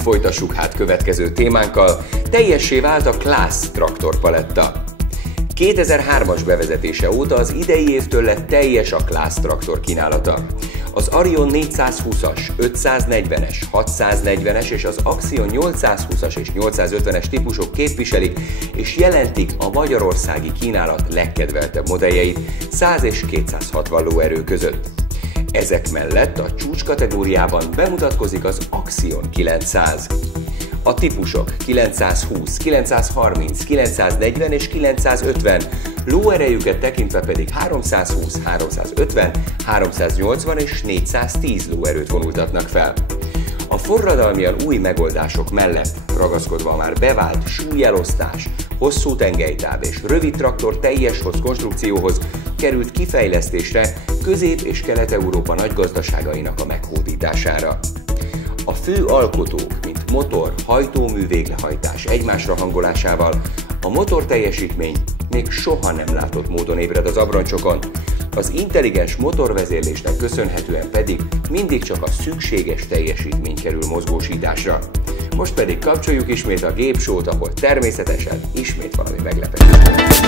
folytassuk hát következő témánkkal. Teljessé vált a Class traktorpaletta. 2003-as bevezetése óta az idei évtől lett teljes a Class traktor kínálata. Az Arion 420-as, 540-es, 640-es és az Axion 820-as és 850-es típusok képviselik és jelentik a magyarországi kínálat legkedveltebb modelljeit 100 és 260 lóerő között. Ezek mellett a csúcskategóriában bemutatkozik az Axion 900. A típusok 920, 930, 940 és 950, lóerejüket tekintve pedig 320, 350, 380 és 410 lóerőt vonultatnak fel. A forradalmian új megoldások mellett ragaszkodva a már bevált súlyelosztás, hosszú tengelytáv és rövid traktor teljes hossz konstrukcióhoz került kifejlesztésre Közép- és Kelet-Európa nagy gazdaságainak a meghódítására. A fő alkotók, mint motor, hajtómű véglehajtás egymásra hangolásával, a motor teljesítmény még soha nem látott módon ébred az abroncsokon. Az intelligens motorvezérlésnek köszönhetően pedig mindig csak a szükséges teljesítmény kerül mozgósításra. Most pedig kapcsoljuk ismét a gépsót, ahol természetesen ismét valami meglepetés.